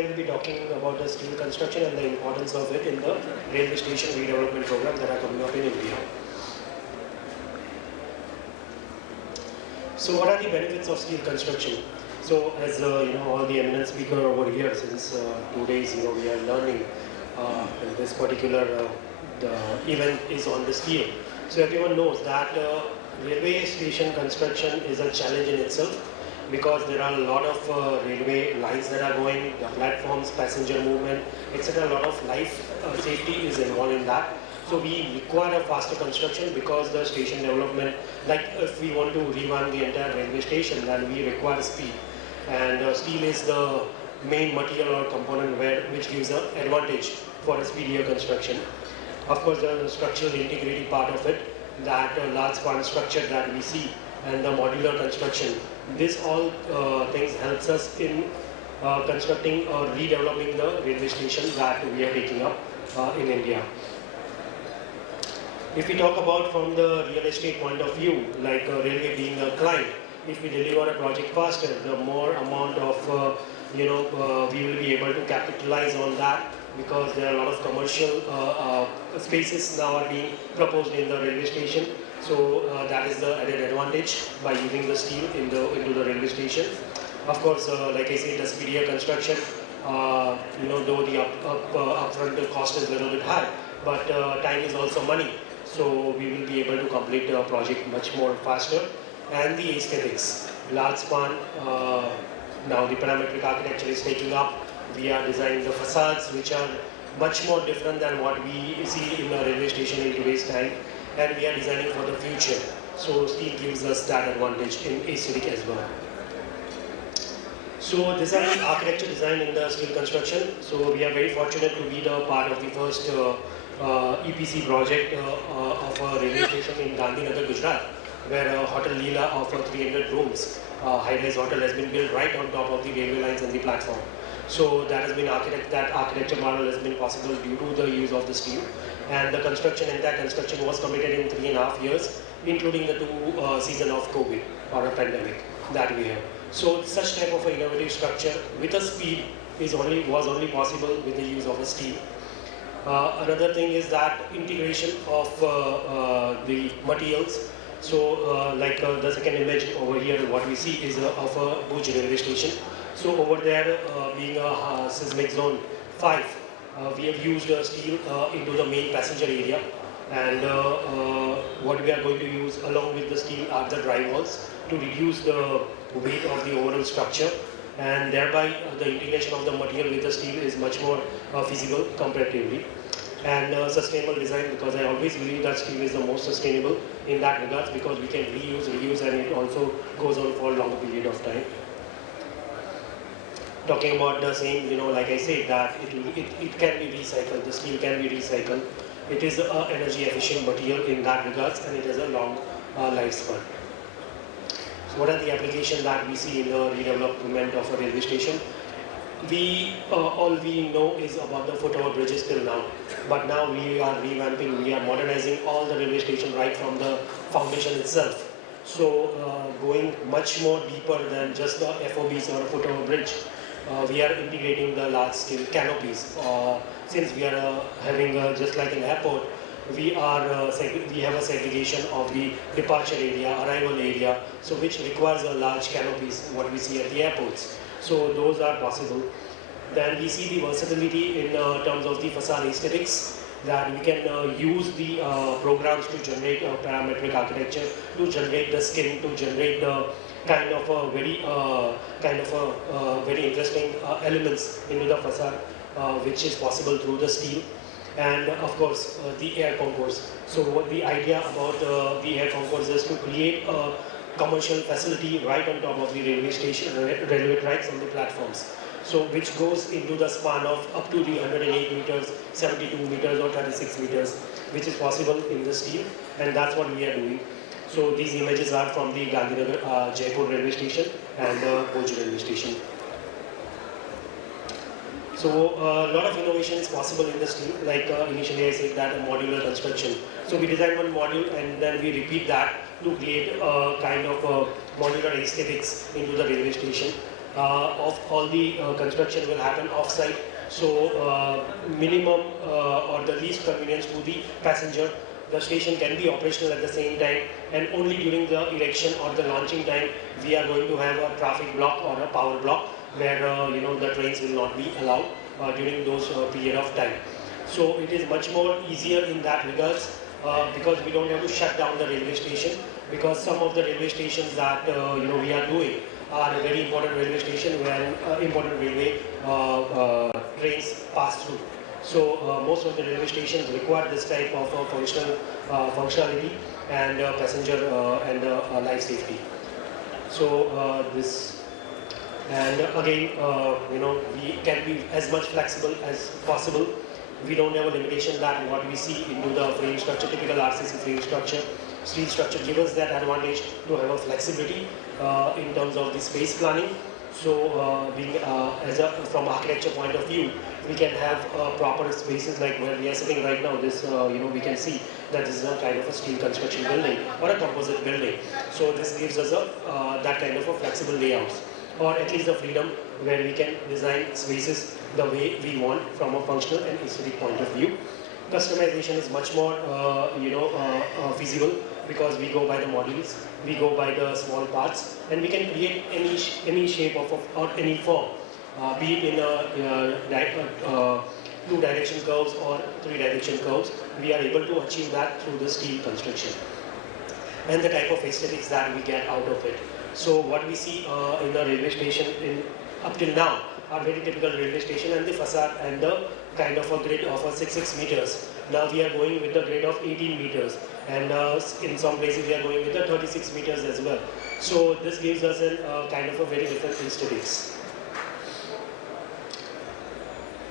I will be talking about the steel construction and the importance of it in the railway station redevelopment program that are coming up in India. So what are the benefits of steel construction? So as all the eminent speaker over here, since 2 days, we are learning in this particular the event is on the steel. So everyone knows that railway station construction is a challenge in itself, because there are a lot of railway lines that are going, the platforms, passenger movement, etc. A lot of life safety is involved in that. So we require a faster construction, because the station development, like if we want to revamp the entire railway station, then we require speed. And steel is the main material or component which gives an advantage for a speedier construction. Of course, the structural integrity part of it, that large span structure that we see, and the modular construction. This all things helps us in constructing or redeveloping the railway station that we are taking up in India. If we talk about from the real estate point of view, like railway being a client, if we deliver a project faster, the more amount of we will be able to capitalize on that, because there are a lot of commercial spaces now are being proposed in the railway station. So that is the added advantage by using the steel into the railway station. Of course, like I said, the speedier construction, though the upfront cost is a little bit high, but time is also money. So we will be able to complete the project much more faster. And the aesthetics, large span, now the parametric architecture is taking up. We are designing the facades, which are much more different than what we see in a railway station in today's time. And we are designing for the future. So steel gives us that advantage in aesthetic as well. So design, architecture design in the steel construction. So we are very fortunate to be the part of the first EPC project of a railway station in Gandhinagar, Gujarat, where a Hotel Leela of 300 rooms, high-rise hotel, has been built right on top of the railway lines and the platform. So that has been that architecture model has been possible due to the use of the steel. And the entire construction was completed in 3.5 years, including the 2 seasons of COVID or a pandemic that we have. So such type of an innovative structure with a speed was only possible with the use of a steel. Another thing is that integration of the materials. So like the second image over here, what we see is of a Bhuj railway station. So over there, being a seismic zone 5, we have used steel into the main passenger area. And what we are going to use along with the steel are the drywalls to reduce the weight of the overall structure. And thereby the integration of the material with the steel is much more feasible comparatively. And sustainable design, because I always believe that steel is the most sustainable in that regards, because we can reuse, and it also goes on for a longer period of time. Talking about the same, like I said, that it can be recycled, the steel can be recycled. It is an energy efficient material in that regards, and it has a long lifespan. So what are the applications that we see in the redevelopment of a railway station? All we know is about the foot-over bridges till now, but now we are revamping, we are modernizing all the railway station right from the foundation itself. So going much more deeper than just the FOBs or a foot-over bridge, we are integrating the large-scale canopies. Since we are having just like an airport, we have a segregation of the departure area, arrival area, so which requires a large canopies, what we see at the airports. So those are possible. Then we see the versatility in terms of the facade aesthetics, that we can use the programs to generate a parametric architecture, to generate the skin, to generate the kind of a very interesting elements into the facade, which is possible through the steel. And of course the air concourse. So what the idea about the air concourse is to create a commercial facility right on top of the railway station, railway tracks and the platforms. So which goes into the span of up to the 108 meters, 72 meters or 36 meters, which is possible in the steel, and that's what we are doing. So these images are from the Gandhinagar Jaipur railway station and Bhuj railway station. So a lot of innovation is possible in the steel, like initially I said that a modular construction. So we design one module and then we repeat that to create a kind of modular aesthetics into the railway station. of all the construction will happen off-site. So minimum or the least convenience to the passenger. The station can be operational at the same time, and only during the erection or the launching time we are going to have a traffic block or a power block where the trains will not be allowed during those period of time. So it is much more easier in that regards because we don't have to shut down the railway station, because some of the railway stations that we are doing are a very important railway station where important railway trains pass through. So most of the railway stations require this type of functionality and passenger and life safety. So this, and again, we can be as much flexible as possible. We don't have a limitation that what we see into the frame structure, typical RCC frame structure, steel structure gives us that advantage to have a flexibility in terms of the space planning. So from architecture point of view, we can have proper spaces like where we are sitting right now. This we can see that this is a kind of a steel construction building or a composite building. So this gives us that kind of a flexible layouts, or at least the freedom where we can design spaces the way we want from a functional and aesthetic point of view. Customization is much more feasible because we go by the modules, we go by the small parts, and we can create any shape or any form, be it in two-direction curves or three-direction curves. We are able to achieve that through the steel construction and the type of aesthetics that we get out of it. So what we see in the railway station up till now are very typical railway station, and the facade and the kind of a grid of 6 meters. Now we are going with the grid of 18 meters, and in some places we are going with the 36 meters as well. So this gives us a kind of a very different aesthetics.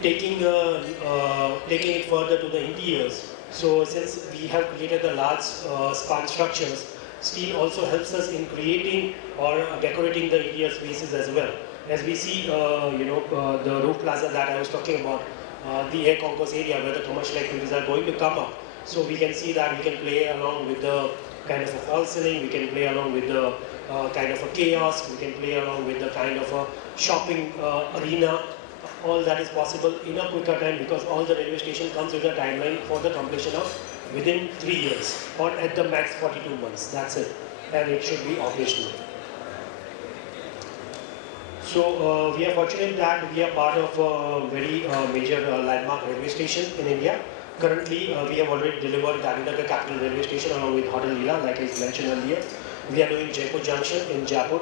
Taking it further to the interiors. So since we have created the large span structures, steel also helps us in creating or decorating the interior spaces as well. As we see, the roof plaza that I was talking about, the air concourse area where the commercial activities are going to come up. So we can see that we can play along with the kind of a false ceiling, we can play along with the kind of a kiosk, we can play along with the kind of a shopping arena. All that is possible in a quicker time because all the railway station comes with a timeline for the completion of within 3 years or at the max 42 months. That's it, and it should be operational. So we are fortunate that we are part of a very major landmark railway station in India. Currently, we have already delivered Gandhinagar Capital Railway Station along with Hotel Leela, like I mentioned earlier. We are doing Jaipur Junction in Jaipur.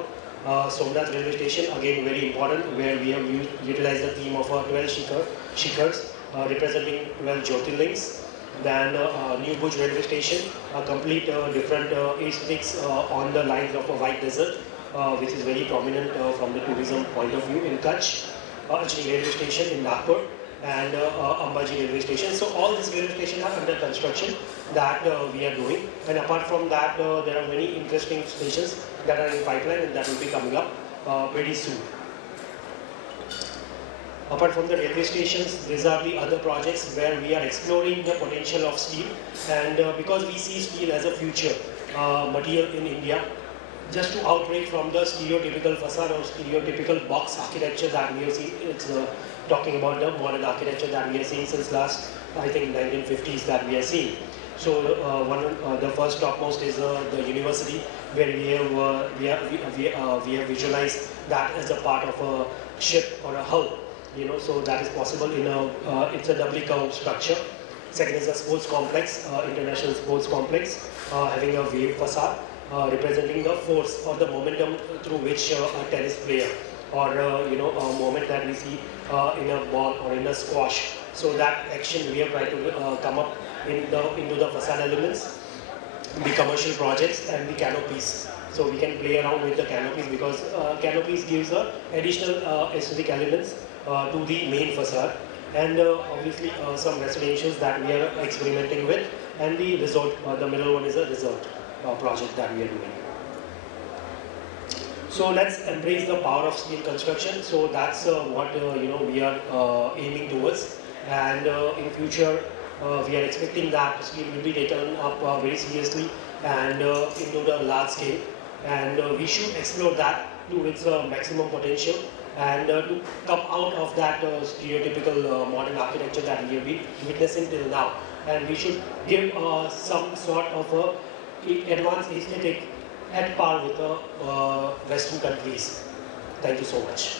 Somnath railway station, again very important, where we have utilized the theme of 12 shikhars representing 12 Jyotirlings. Then New Bhuj railway station, a complete different aesthetics on the lines of a white desert, which is very prominent from the tourism point of view in Kutch. Ajni railway station in Nagpur, and Ambaji railway station. So all these railway stations are under construction that we are doing. And apart from that, there are many interesting stations that are in pipeline and that will be coming up very soon. Apart from the railway stations, these are the other projects where we are exploring the potential of steel. And because we see steel as a future material in India, just to outbreak from the stereotypical facade or stereotypical box architecture that we have seen, it's talking about the modern architecture that we are seeing since last, I think, 1950s that we are seeing. So the first topmost is the university, where we have visualized that as a part of a ship or a hull. So that is possible in it's a doubly curved structure. Second is a sports complex, international sports complex, having a wave facade. Representing the force or the momentum through which a tennis player or a moment that we see in a ball or in a squash. So that action we have tried to come up into the facade elements, the commercial projects and the canopies. So we can play around with the canopies because canopies gives additional aesthetic elements to the main facade. And obviously some residentials that we are experimenting with, and the resort, the middle one is a resort project that we are doing. So let's embrace the power of steel construction. So that's what we are aiming towards, and in future we are expecting that steel will be taken up very seriously and into the large scale. and we should explore that to its maximum potential, and to come out of that stereotypical modern architecture that we have been witnessing till now. And we should give some sort of advanced aesthetic at par with Western countries. Thank you so much.